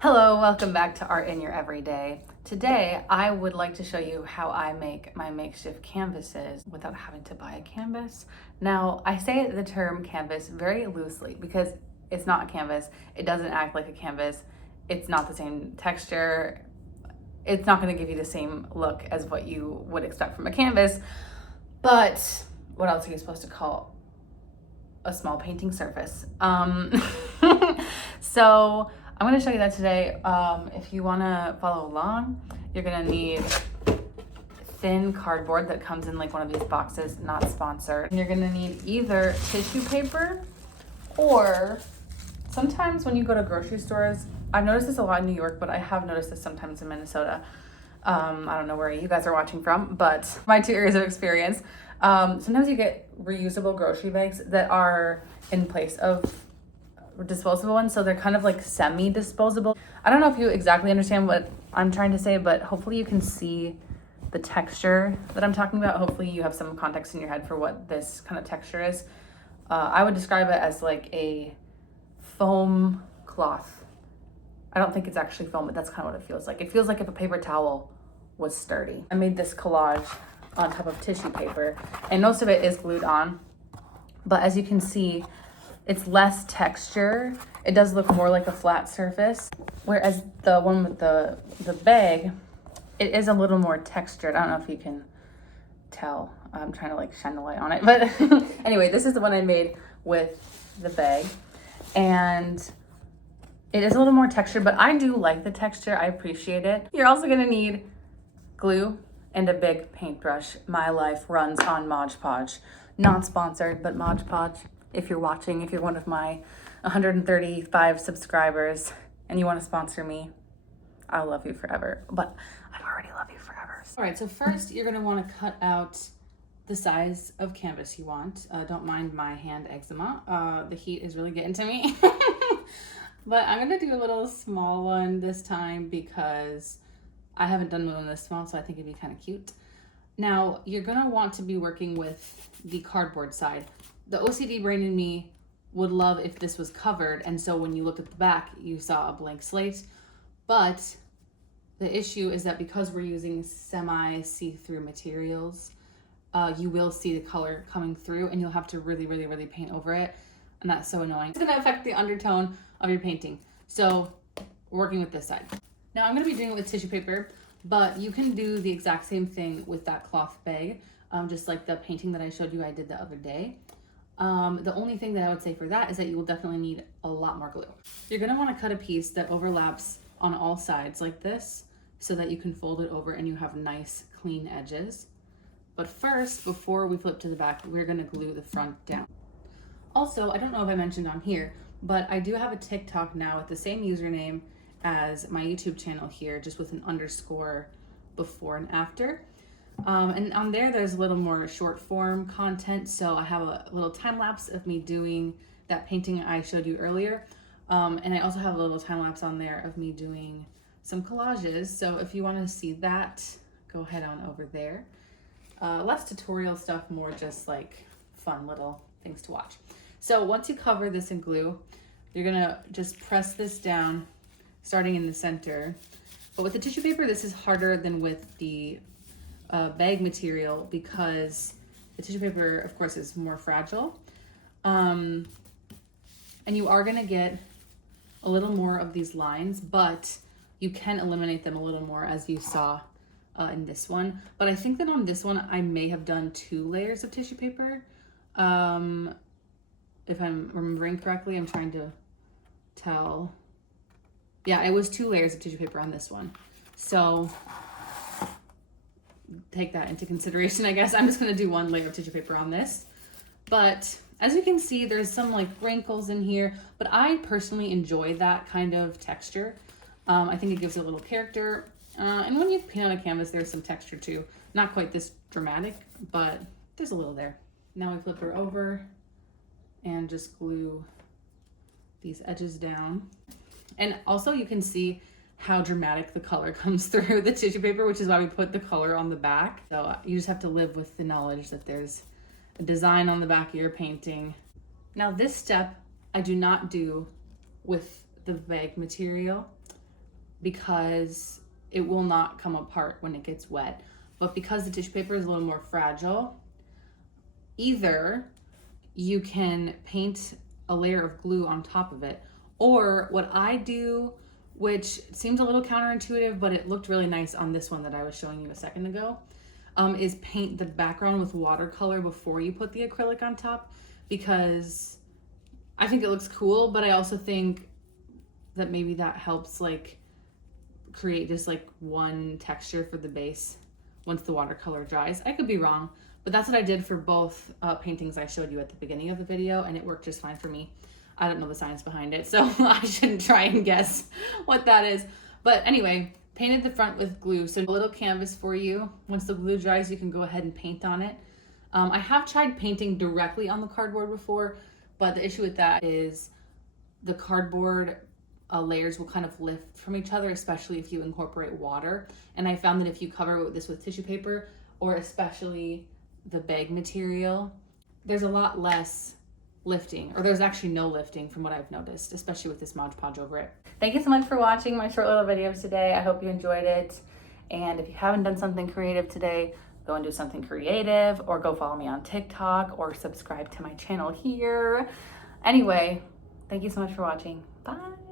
Hello, welcome back to Art in Your Everyday. Today, I would like to show you how I make my makeshift canvases without having to buy a canvas. Now, I say the term canvas very loosely because it's not a canvas. It doesn't act like a canvas. It's not the same texture. It's not going to give you the same look as what you would expect from a canvas. But what else are you supposed to call a small painting surface? So I'm going to show you that today. If you want to follow along, you're going to need thin cardboard that comes in like one of these boxes, not sponsored. And you're going to need either tissue paper or sometimes when you go to grocery stores, I've noticed this a lot in New York, but I have noticed this sometimes in Minnesota. I don't know where you guys are watching from, but my 2 areas of experience. Sometimes you get reusable grocery bags that are in place of disposable ones, so they're kind of like semi-disposable. I don't know if you exactly understand what I'm trying to say, but hopefully you can see the texture that I'm talking about. Hopefully you have some context in your head for what this kind of texture is. I would describe it as like a foam cloth. I don't think it's actually foam, but that's kind of what it feels like. It feels like if a paper towel was sturdy. I made this collage on top of tissue paper, and most of it is glued on, but as you can see, it's less texture. It does look more like a flat surface, whereas the one with the bag, it is a little more textured. I don't know if you can tell. I'm trying to like shine the light on it, but anyway, this is the one I made with the bag, and it is a little more textured, but I do like the texture. I appreciate it. You're also gonna need glue and a big paintbrush. My life runs on Mod Podge. Not sponsored, but Mod Podge. If you're watching, if you're one of my 135 subscribers and you want to sponsor me, I'll love you forever. But I already love you forever. All right, so first you're gonna want to cut out the size of canvas you want. Don't mind my hand eczema. The heat is really getting to me. But I'm gonna do a little small one this time because I haven't done one this small, so I think it'd be kind of cute. Now, you're gonna want to be working with the cardboard side. The OCD brain in me would love if this was covered, and so when you look at the back, you saw a blank slate. But the issue is that because we're using semi-see-through materials, you will see the color coming through, and you'll have to really, really, really paint over it, and that's so annoying. It's gonna affect the undertone of your painting. So, working with this side. Now, I'm gonna be doing it with tissue paper, but you can do the exact same thing with that cloth bag, just like the painting that I showed you I did the other day. The only thing that I would say for that is that you will definitely need a lot more glue. You're gonna wanna cut a piece that overlaps on all sides like this so that you can fold it over and you have nice clean edges. But first, before we flip to the back, we're gonna glue the front down. Also, I don't know if I mentioned on here, but I do have a TikTok now with the same username as my YouTube channel here, just with an underscore before and after. And on there's a little more short form content. So I have a little time lapse of me doing that painting I showed you earlier. And I also have a little time lapse on there of me doing some collages. So if you want to see that, go ahead on over there. Less tutorial stuff, more just like fun little things to watch. So once you cover this in glue, you're gonna just press this down, starting in the center. But with the tissue paper, this is harder than with the bag material because the tissue paper, of course, is more fragile. And you are gonna get a little more of these lines, but you can eliminate them a little more as you saw in this one. But I think that on this one, I may have done 2 layers of tissue paper. If I'm remembering correctly, I'm trying to tell. Yeah, it was 2 layers of tissue paper on this one. So take that into consideration, I guess. I'm just gonna do 1 layer of tissue paper on this. But as you can see, there's some like wrinkles in here, but I personally enjoy that kind of texture. I think it gives it a little character. And when you paint on a canvas, there's some texture too. Not quite this dramatic, but there's a little there. Now I flip her over and just glue these edges down. And also you can see how dramatic the color comes through the tissue paper, which is why we put the color on the back. So you just have to live with the knowledge that there's a design on the back of your painting. Now this step I do not do with the bag material. because it will not come apart when it gets wet. But because the tissue paper is a little more fragile, either you can paint a layer of glue on top of it, or what I do, which seems a little counterintuitive, but it looked really nice on this one that I was showing you a second ago, is paint the background with watercolor before you put the acrylic on top, because I think it looks cool, but I also think that maybe that helps like create just like one texture for the base once the watercolor dries. I could be wrong, but that's what I did for both paintings I showed you at the beginning of the video, and it worked just fine for me. I don't know the science behind it, so I shouldn't try and guess what that is. But anyway, painted the front with glue. So a little canvas for you. Once the glue dries, you can go ahead and paint on it. I have tried painting directly on the cardboard before, but the issue with that is the cardboard layers will kind of lift from each other, especially if you incorporate water. And I found that if you cover this with tissue paper, or especially the bag material, there's a lot less lifting, or there's actually no lifting from what I've noticed, especially with this Mod Podge over it. Thank you so much for watching my short little videos today. I hope you enjoyed it. And if you haven't done something creative today, go and do something creative, or go follow me on TikTok, or subscribe to my channel here. Anyway, thank you so much for watching. Bye.